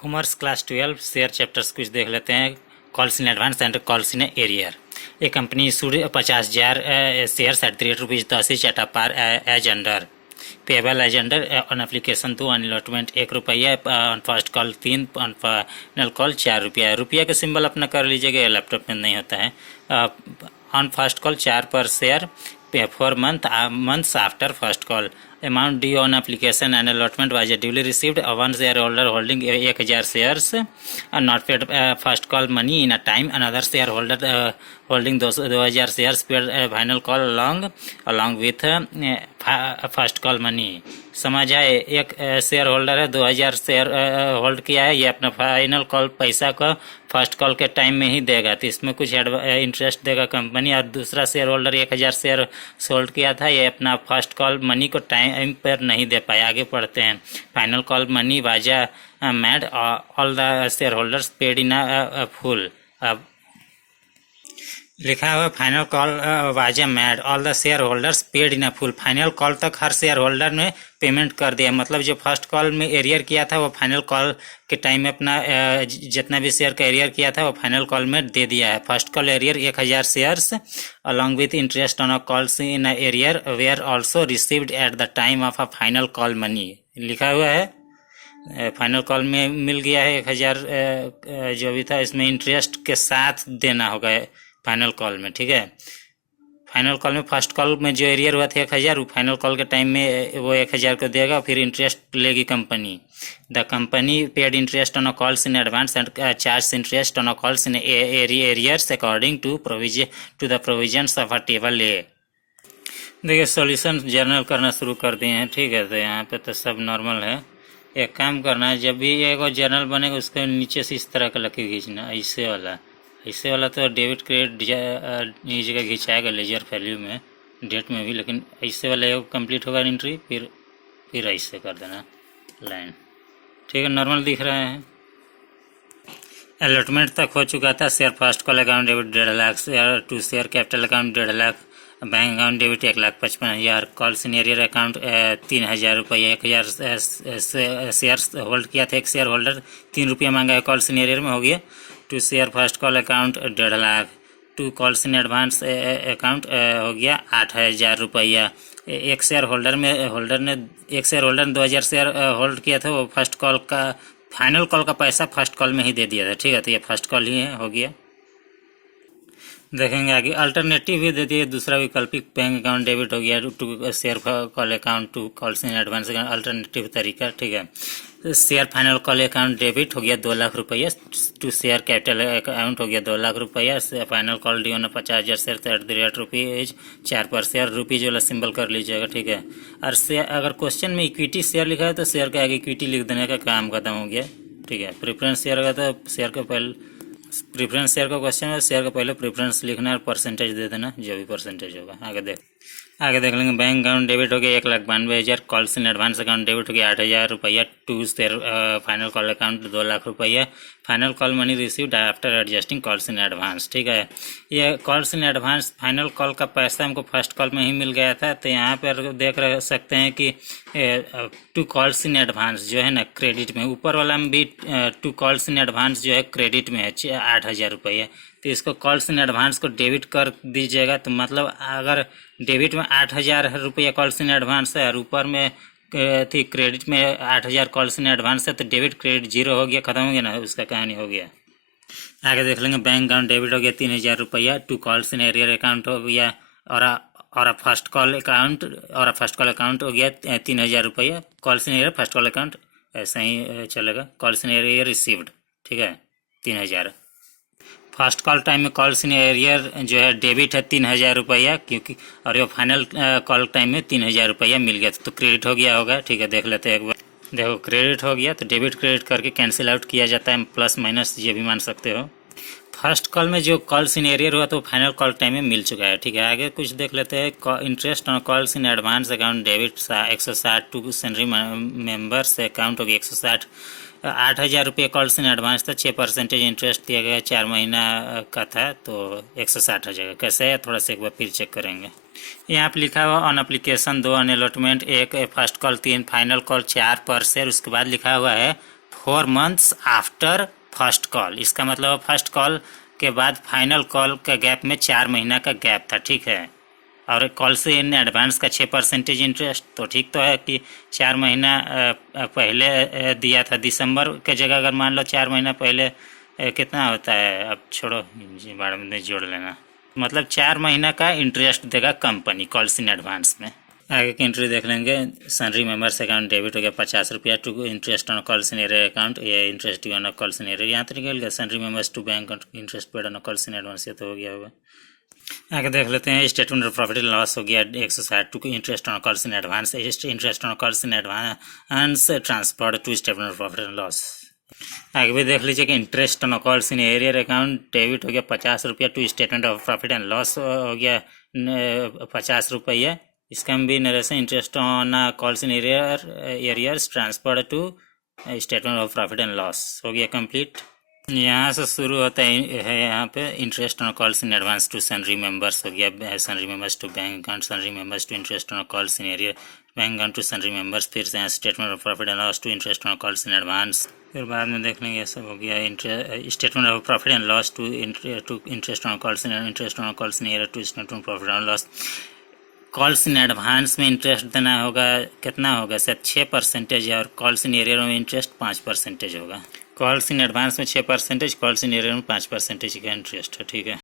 Commerce class 12 share chapters कुछ देख लेते हैं। Calls in advance and calls in arrear. A company issued 50,000 shares at the rate ₹10 at a par as under payable as under on application 2 on allotment ₹1, on first call 3, on final call ₹4। रुपया का symbol अपना कर लीजिएगा, laptop में नहीं होता है। On first call 4 पर share for months after first call. Amount due on application and allotment was duly received. One share holder holding 1,000 shares not paid first call money in a time. Another share holder holding 2,000 shares paid final call along with first call money. समझ आए, एक share holder है 2,000 share hold किया है, ये अपना final call पैसा को फर्स्ट कॉल के टाइम में ही देगा, तो इसमें कुछ इंटरेस्ट देगा कंपनी। और दूसरा शेयर होल्डर 1,000 शेयर होल्ड किया था, ये अपना फर्स्ट कॉल मनी को टाइम पर नहीं दे पाया। आगे पढ़ते हैं। फाइनल कॉल मनी वाजा mad all the share holders paid in full. अब लिखा हुआ फाइनल कॉल वाजा mad all the share holders paid in full. Final call तक हर शेयर होल्डर ने पेमेंट कर दिया, मतलब जो फर्स्ट कॉल में एरियर किया था वो फाइनल कॉल के टाइम में अपना जितना भी शेयर का एरियर किया था वो फाइनल कॉल में दे दिया है। First call arrear 1,000 shares along with interest on a calls in arrear were also received at the time of a final call money. लिखा हुआ है फाइनल कॉल में मिल गया है 1,000 जो भी था, इसमें इंटरेस्ट के साथ देना होगा फाइनल कॉल में, ठीक है। फाइनल कॉल में फर्स्ट कॉल में जो एरियर हुआ था 1,000, वो फाइनल कॉल के टाइम में वो 1,000 को देगा, फिर इंटरेस्ट लेगी company. The company paid interest on a calls in advance and charge interest on a calls in arrears according to the provisions of a table A. देखिए सॉल्यूशन जर्नल करना शुरू कर दिए हैं, ठीक है। तो यहाँ पे तो सब नॉर्मल है। एक काम करना है, जब भी एक जर्नल बनेगा उसके नीचे से इस तरह का लकीर खींचना, ऐसे वाला तो डेबिट क्रेडिट ये जगह खिंचाएगा लेजर वैल्यू में, डेट में भी, लेकिन ऐसे वाला एक कंप्लीट होगा एंट्री, फिर ऐसे कर देना लाइन, ठीक है। नॉर्मल दिख रहा है। अलॉटमेंट तक हो चुका था। Share first call account debit 1.5 lakh, share to share capital account 1.5 lakh, bank account debit 1,55,000, call in arrear account 3,000 रुपये। 1,000 शेयर होल्ड किया था, एक शेयर होल्डर ₹3 मांगा है, कॉल सीनियर में हो गया। To share first call account 1.5 lakh, to calls in advance account हो गया 8,000 रुपया। एक शेयर होल्डर ने 2,000 शेयर होल्ड किया था, वो फर्स्ट कॉल का फाइनल कॉल का पैसा फर्स्ट कॉल में ही दे दिया था, ठीक है। तो ये फर्स्ट कॉल ही है, हो गया। देखेंगे आगे। अल्टरनेटिव भी दे दिए, दूसरा वैकल्पिक बैंक अकाउंट डेबिट हो गया, to share call account, to calls in advance account, alternative तरीका, ठीक है। Share final call account debit हो गया 2 लाख रुपया, टू शेयर कैपिटल अकाउंट हो गया 2 लाख रुपया, फाइनल कॉल ड्यू ना 50,000 share at the rate rupees 4 पर शेयर, रुपीज वाला सिंबल कर लीजिएगा, ठीक है। और शेयर अगर क्वेश्चन में इक्विटी शेयर लिखा है तो शेयर के आगे इक्विटी लिख देने का काम खत्म हो गया, ठीक है। प्रेफरेंस शेयर का तो शेयर का पहले प्रेफरेंस शेयर का क्वेश्चन है, शेयर का पहले प्रेफरेंस लिखना है और परसेंटेज दे देना, जो भी परसेंटेज होगा। आगे देख लेंगे। बैंक अकाउंट डेबिट हो गया 1,92,000, calls in advance account debit हो गया 8,000 रुपया, to share final call account 2 lakh रुपया, final call money received after adjusting calls in advance, ठीक है। ये calls in advance final call का पैसा हमको फर्स्ट कॉल में ही मिल गया था, तो यहाँ पर देख सकते हैं कि टू कॉल्स इन एडवांस जो है ना क्रेडिट में, ऊपर वाला में भी टू कॉल्स इन एडवांस जो है क्रेडिट में है 8,000 रुपया, तो इसको कॉल्स इन एडवांस को डेबिट कर दीजिएगा। तो मतलब अगर डेबिट में 8,000 रुपया कॉल्स इन एडवांस है और ऊपर में थी क्रेडिट में 8,000 कॉल्स इन एडवांस है, तो डेबिट क्रेडिट जीरो हो गया, खत्म हो गया ना, उसका कहानी हो गया। आगे देख लेंगे। बैंक अकाउंट डेबिट हो गया 3,000 रुपया, to calls in arrear account हो गया और फर्स्ट कॉल अकाउंट हो गया 3,000 रुपया, calls in arrear first call account ऐसा ही चलेगा, कॉल्स इन एरियर रिसीव्ड, ठीक है 3,000। फर्स्ट कॉल टाइम में कॉल्स इन एरियर जो है डेबिट है 3,000 रुपया, क्योंकि और ये फाइनल कॉल टाइम में 3,000 रुपया मिल गया, तो क्रेडिट हो गया होगा, ठीक है। देख लेते हैं एक बार। देखो क्रेडिट हो गया, तो डेबिट क्रेडिट करके कैंसिल आउट किया जाता है, प्लस माइनस ये भी मान सकते हो। फर्स्ट कॉल में जो कॉल्स इन एरियर हुआ तो फाइनल कॉल टाइम में मिल चुका है, ठीक है। आगे कुछ देख लेते हैं। Interest on calls in advance account debit 160 to sundry members account हो गया 160, 8,000 रुपये कॉल्स इन एडवांस था, 6% इंटरेस्ट दिया गया, 4 महीना का था, तो 160 हो जाएगा। कैसे है थोड़ा सा एक बार फिर चेक करेंगे। यहाँ पर लिखा हुआ on application 2 on allotment 1, first call 3, final call 4 पर शेयर, उसके बाद लिखा हुआ है 4 months आफ्टर फर्स्ट कॉल। इसका मतलब फर्स्ट कॉल के बाद फाइनल कॉल का गैप में 4 महीना का गैप था, ठीक है। और कॉल से इन एडवांस का 6% इंटरेस्ट, तो ठीक तो है कि 4 महीना पहले दिया था। दिसंबर के जगह अगर मान लो 4 महीना पहले कितना होता है, अब छोड़ो बाद में जोड़ लेना, मतलब 4 महीना का इंटरेस्ट देगा कंपनी कॉल्स इन एडवांस में। आगे की एंट्री देख लेंगे। सनरी मेंबर्स अकाउंट डेबिट हो गया 50 रुपया to interest on calls in arrear account, ये interest due on calls in arrear, यहाँ तो निकल गया। Sundry members to bank interest paid on calls in advance, ये तो हो गया होगा। आगे देख लेते हैं। Statement of profit and loss हो गया 160 to interest on calls in advance, interest on calls in advance transfer to statement of profit and loss. आगे भी देख लीजिए कि interest on calls in arrear account debit हो गया 50 रुपया to statement of profit and loss हो गया 50 रुपये। इसका भी narration interest on calls in arrears transfer to statement of profit and loss हो गया कंप्लीट। यहाँ से शुरू होता है यहाँ पे interest on calls in advance to sundry members हो गया, sundry members to bank account, sundry members to interest on calls in arrear bank account to sundry members, फिर से statement of profit and loss to interest on calls in advance. फिर बाद में देख लेंगे सब हो गया statement of profit and loss to interest on calls in interest on calls in arrear to statement of profit and loss. Calls in advance में interest देना होगा, कितना होगा सर 6% और कॉल्स इन एरियर में इंटरेस्ट 5% होगा। कॉल्स इन एडवांस में 6%, calls in arrear में 5% का इंटरेस्ट है, ठीक है।